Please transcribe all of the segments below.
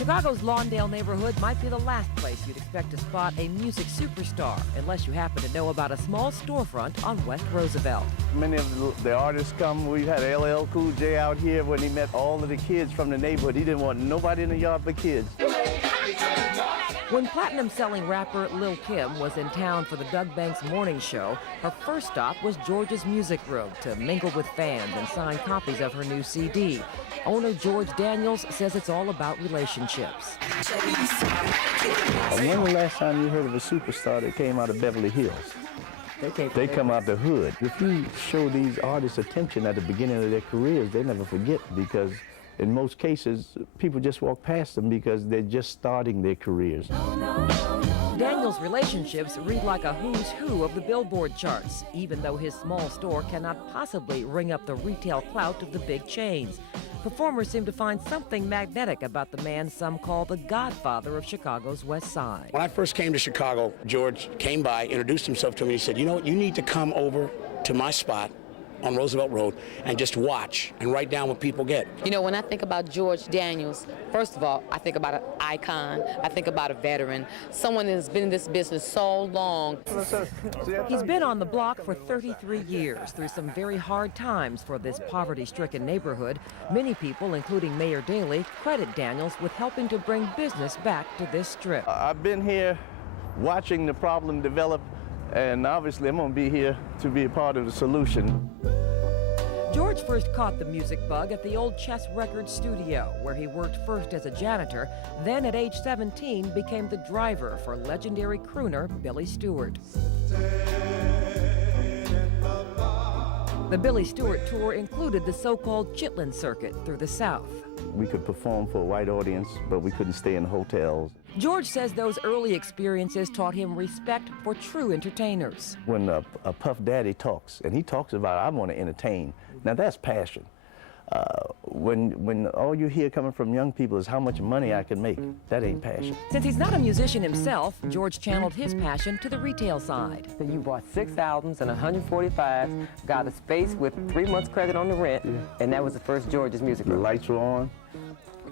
Chicago's Lawndale neighborhood might be the last place you'd expect to spot a music superstar, unless you happen to know about a small storefront on West Roosevelt. Many of the artists come. We've had LL Cool J out here when he met all of the kids from the neighborhood. He didn't want nobody in the yard but kids. When platinum-selling rapper Lil' Kim was in town for the Doug Banks Morning Show, her first stop was George's Music Room to mingle with fans and sign copies of her new CD. Owner George Daniels says it's all about relationships. When was the last time you heard of a superstar that came out of Beverly Hills? They come out the hood. If you show these artists attention at the beginning of their careers, they never forget, because in most cases, people just walk past them because they're just starting their careers. Daniels' relationships read like a who's who of the Billboard charts, even though his small store cannot possibly ring up the retail clout of the big chains. Performers seem to find something magnetic about the man some call the godfather of Chicago's West Side. When I first came to Chicago, George came by, introduced himself to me, and he said, you know what, you need to come over to my spot on Roosevelt Road and just watch and write down what people get. You know, when I think about George Daniels, first of all, I think about an icon. I think about a veteran, someone that's been in this business so long. He's been on the block for 33 years through some very hard times for this poverty-stricken neighborhood. Many people, including Mayor Daley, credit Daniels with helping to bring business back to this strip. I've been here watching the problem develop, and obviously I'm going to be here to be a part of the solution. George first caught the music bug at the old Chess Records studio, where he worked first as a janitor, then at age 17 became the driver for legendary crooner Billy Stewart. The Billy Stewart tour included the so-called Chitlin Circuit through the South. We could perform for a white audience, but we couldn't stay in hotels. George says those early experiences taught him respect for true entertainers. When a Puff Daddy talks, and he talks about, I want to entertain, now that's passion. When all you hear coming from young people is how much money I can make, that ain't passion. Since he's not a musician himself, George channeled his passion to the retail side. You bought 6 albums and 145, got a space with 3 months credit on the rent, and that was the first George's Music The Room. lights were on,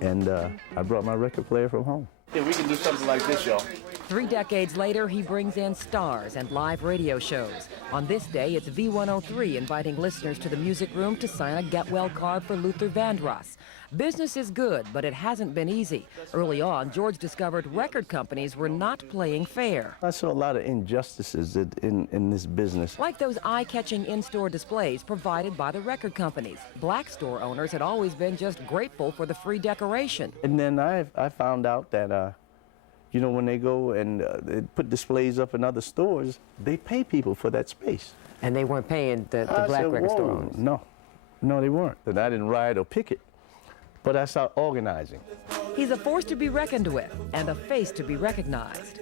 and I brought my record player from home. Yeah, we can do something like this, y'all. 3 decades later, he brings in stars and live radio shows. On this day, it's V103 inviting listeners to the music room to sign a get well card for Luther Vandross. Business is good, but it hasn't been easy. Early on, George discovered record companies were not playing fair. I saw a lot of injustices in this business. Like those eye-catching in-store displays provided by the record companies. Black store owners had always been just grateful for the free decoration. And then I found out that you know, when they go and they put displays up in other stores, they pay people for that space. And they weren't paying the black said, record store whoa, owners. No, they weren't. And I didn't riot or picket, but I started organizing. He's a force to be reckoned with and a face to be recognized.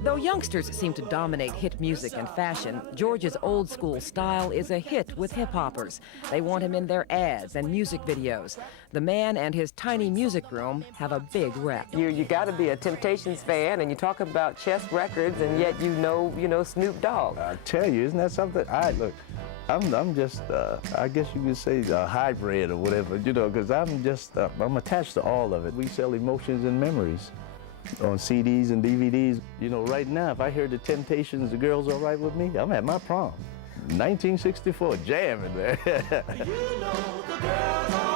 Though youngsters seem to dominate hit music and fashion, George's old school style is a hit with hip-hoppers. They want him in their ads and music videos. The man and his tiny music room have a big rep. You got to be a Temptations fan, and you talk about Chess Records, and yet you know Snoop Dogg. I tell you, isn't that something? Look, I'm just, I guess you could say a hybrid or whatever, you know, because I'm attached to all of it. We sell emotions and memories on CDs and DVDs. You know, right now, if I hear the Temptations, The Girls All Right With Me, I'm at my prom. 1964, jamming there. You know the girls